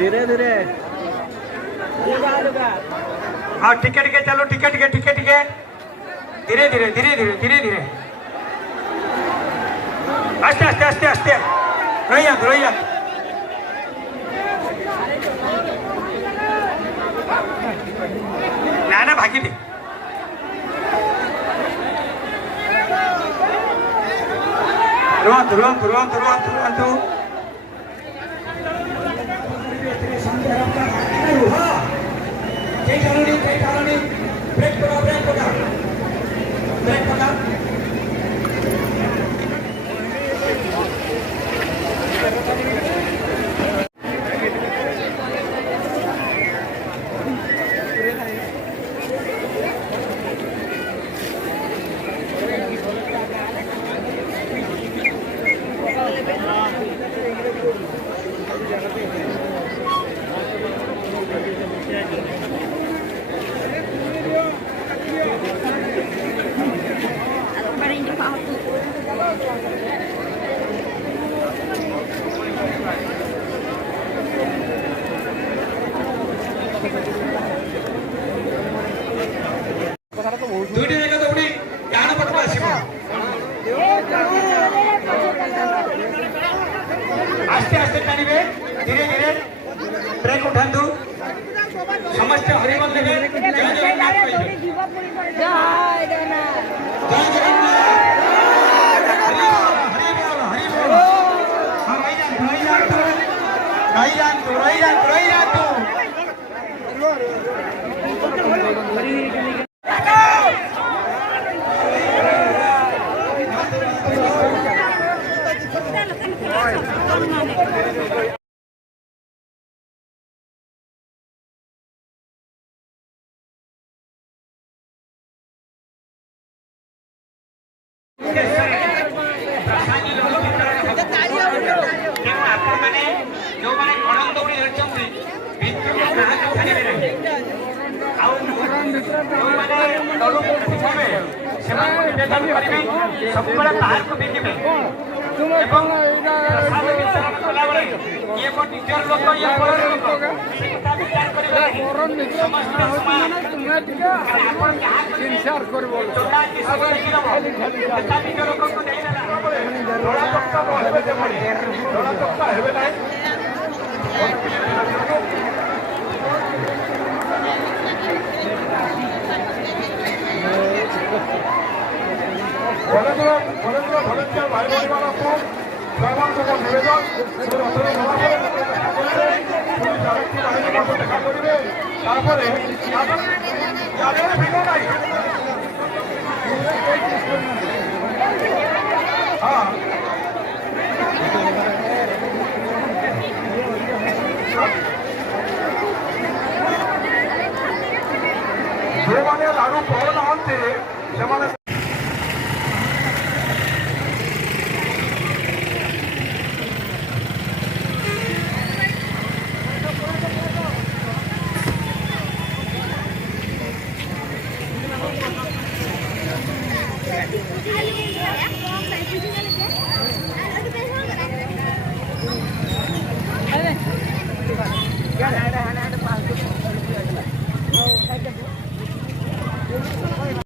धीरे धीरे हाँ टिके टिके चलो टिके टिके टिके टिके धीरे धीरे धीरे धीरे धीरे धीरे आस्ते आस्ते आस्ते आस्ते रोइया ना भागी दे रुआंतु ब्रेक पका दुईटी जाक दौड़ी डाण पटक आसब आस्ते आस्ते टाणिबे धीरे धीरे ब्रेक उठातु समस्त हरिबल देवे जय जगन्नाथ जो मैंने गणन दौड़ी ভলেন্টিয়ার ভাই বোনেরা সর্বান্তকর নিবেদন দেখা করবে তারপরে ভিন্ন নাই হ্যাঁ ଯେଉଁମାନେ ଲାଡୁ ପାଉନାହାନ୍ତି ସେମାନେ